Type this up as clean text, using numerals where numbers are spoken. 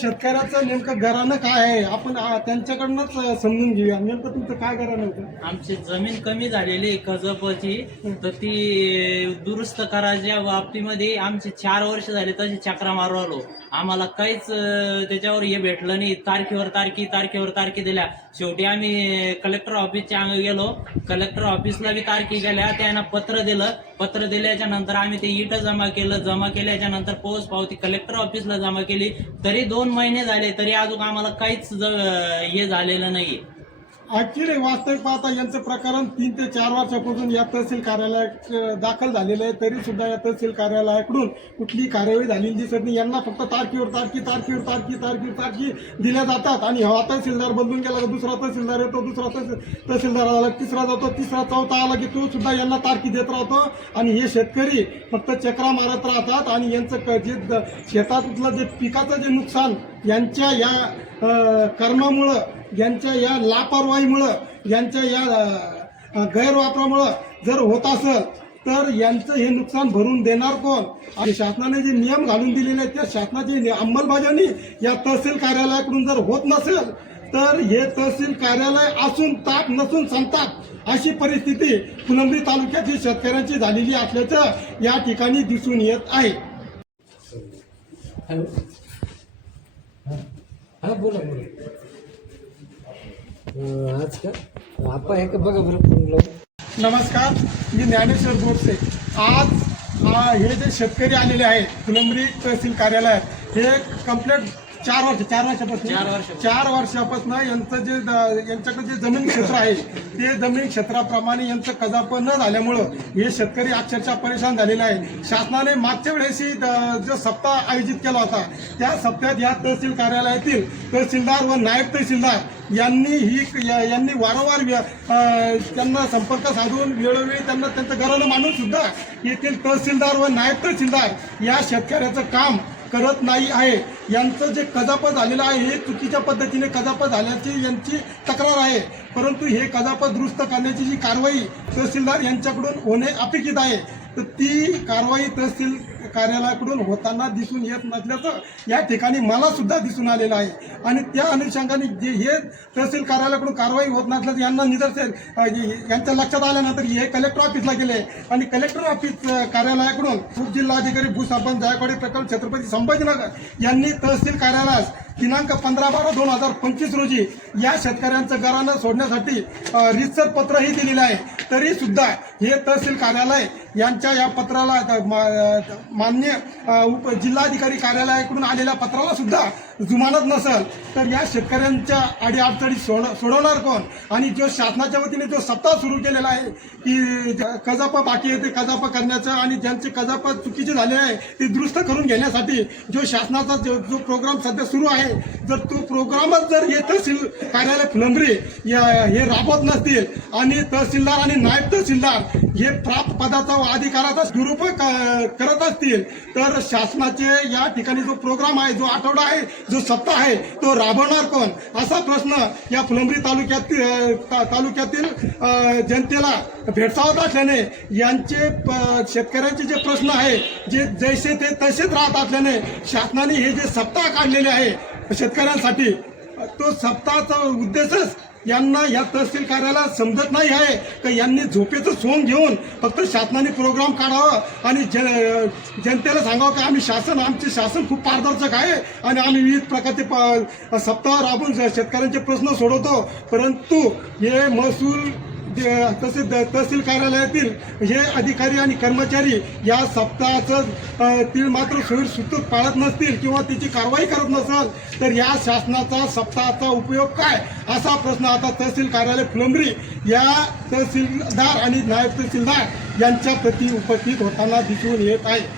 शेतकऱ्याचं नेमकं घराणं काय आहे आपण त्यांच्याकडूनच समजून घेऊया. नेमकं तुमचं काय घराणं होतं? आमची जमीन कमी झालेली आहे कर्जपची, तर ती दुरुस्त करायच्या बाबतीमध्ये आमचे 4 वर्ष झाले तशी चक्रा मारू आलो. आम्हाला काहीच त्याच्यावर हे भेटलं नाही. तारखेवर तारखी दिल्या. शेवटी आम्ही कलेक्टर ऑफिसच्या अंग गेलो. कलेक्टर ऑफिसला बी तारखी गेल्या. त्यांना पत्र दिलं. पत्र दिल्याच्या नंतर आम्ही ते इट जमा केलं. जमा केल्याच्या नंतर पोच पावती कलेक्टर ऑफिसला जमा केली. तरी 2 महिने झाले, तरी अजून आम्हाला काहीच हे झालेलं नाही. ऍक्च्युली वास्तविक पाहता यांचं प्रकरण 3 ते 4 वर्षापासून या तहसील कार्यालयात दाखल झालेलं आहे. तरी सुद्धा या तहसील कार्यालयाकडून कुठली कार्यवाही झालेली दिसत नाही. यांना फक्त तारखेवर तारखी दिल्या जातात आणि हा तहसीलदार बदलून गेला तर दुसरा तहसीलदार येतो, दुसरा तहसीलदार आला, तिसरा जातो, तिसरा चौथा आला की तो सुद्धा यांना तारखी देत राहतो. आणि हे शेतकरी फक्त चक्रा मारत राहतात आणि यांचं जे शेतातलं जे पिकाचं जे नुकसान यांच्या या कर्मामुळं, यांच्या या लापरवाहीमुळं, यांच्या या गैरवापरामुळं जर होत असेल तर यांचं हे नुकसान भरून देणार कोण? आणि शासनाने जे नियम घालून दिलेले आहेत त्या शासनाची अंमलबजावणी या तहसील कार्यालयाकडून जर होत नसेल तर हे तहसील कार्यालय असून ताप नसून संताप अशी परिस्थिती फुलंब्री तालुक्यातील शेतकऱ्यांची झालेली असल्याचं या ठिकाणी दिसून येत आहे. बोला आज का आपा आहे का बघा बरं फोन लावून. नमस्कार, मी ज्ञानेश्वर बोरसे. आज हे जे शेतकरी आलेले आहेत फुलंब्री तहसील कार्यालयात हे कंप्लीट 4 वर्षापासून यांच्याकडे जे जमीन क्षेत्र आहे ते जमीन क्षेत्राप्रमाणे यांचं कजाप न झाल्यामुळं हे शेतकरी अक्षरशः परेशान झालेले आहे. शासनाने मागच्या वेळेसही जो सप्ताह आयोजित केला होता त्या सप्ताहात या तहसील कार्यालयातील तहसीलदार व नायब तहसीलदार यांनी वारंवार त्यांना संपर्क साधून वेळोवेळी त्यांना त्यांचं घरानं मानून सुद्धा येथील तहसीलदार व नायब तहसीलदार या शेतकऱ्याचं काम करत नाही आहे. यांचं जे कजाप झालेलं आहे हे चुकीच्या पद्धतीने कजाप झाल्याची यांची तक्रार आहे. परंतु हे कजाप दुरुस्त करण्याची जी कारवाई तहसीलदार यांच्याकडून होणे अपेक्षित आहे तर ती कारवाई तहसील कार्यालयाकडून होताना दिसून येत नसल्याचं या ठिकाणी मला सुद्धा दिसून आलेलं आहे. आणि त्या अनुषंगाने जे हे तहसील कार्यालयाकडून कारवाई होत नसल्याचं यांना निदर्शन यांच्या लक्षात आल्यानंतर हे कलेक्टर ऑफिसला गेले आणि कलेक्टर ऑफिस कार्यालयाकडून उपजिल्हाधिकारी भूसंपन्न जायकवाडी प्रकल्प छत्रपती संभाजीनगर यांनी तहसील कार्यालयास दिनांक 15/12/2025 रोजी या शेतकऱ्यांचं घराणं सोडण्यासाठी रितसर पत्रही दिलेलं आहे. तरी सुद्धा हे तहसील कार्यालय यांच्या या पत्राला मान्य जिल्हाधिकारी कार्यालयाकडून आलेल्या पत्राला सुद्धा जुमानत नसेल तर या शेतकऱ्यांच्या अडीअडचणी सोडवणार कोण? आणि जो शासनाच्या वतीने जो सप्ताह सुरू केलेला आहे की कजाप बाकी आहे ते कजाप करण्याचं आणि ज्यांचे कजाप चुकीचे झाले आहे ते दुरुस्त करून घेण्यासाठी जो शासनाचा जो प्रोग्राम सध्या सुरू आहे जर तो प्रोग्रामच जर हे तहसील कार्यालय फुलंब्री हे राबवत नसतील आणि तहसीलदार आणि नायब तहसीलदार हे प्राप्त पदाचा व अधिकाराचा दुरुपयोग करत असतील तर शासनाचे या ठिकाणी जो प्रोग्राम आहे, जो आठवडा आहे, जो सप्ताह आहे तो राबवणार कोण? असा प्रश्न या फुलंब्री तालुक्यातील जनतेला भेडसावत असल्याने यांचे शेतकऱ्यांचे जे प्रश्न आहे जे जैसे ते तसेच राहत असल्याने शासनाने हे जे सप्ताह काढलेले आहे शेतकऱ्यांसाठी तो सप्ताहाचा उद्देशच यांना या तहसील कार्यालयात समजत नाही आहे की यांनी झोपेचं सोंग घेऊन फक्त शासनाने प्रोग्राम काढावा आणि जनतेला सांगावं की आमचे शासन खूप पारदर्शक आहे आणि आम्ही विविध प्रकारचे सप्ताह राबवून शेतकऱ्यांचे प्रश्न सोडवतो. परंतु हे महसूल तसेच तहसील कार्यालयातील हे अधिकारी आणि कर्मचारी या सप्ताहाचं तीळ मात्र सूत्र पाळत नसतील किंवा तिची कारवाई करत नसेल तर या शासनाचा सप्ताहाचा उपयोग काय असा प्रश्न आता तहसील कार्यालय फुलंब्री या तहसीलदार आणि नायब तहसीलदार यांच्या प्रति उपस्थित होताना दिसून येत आहे.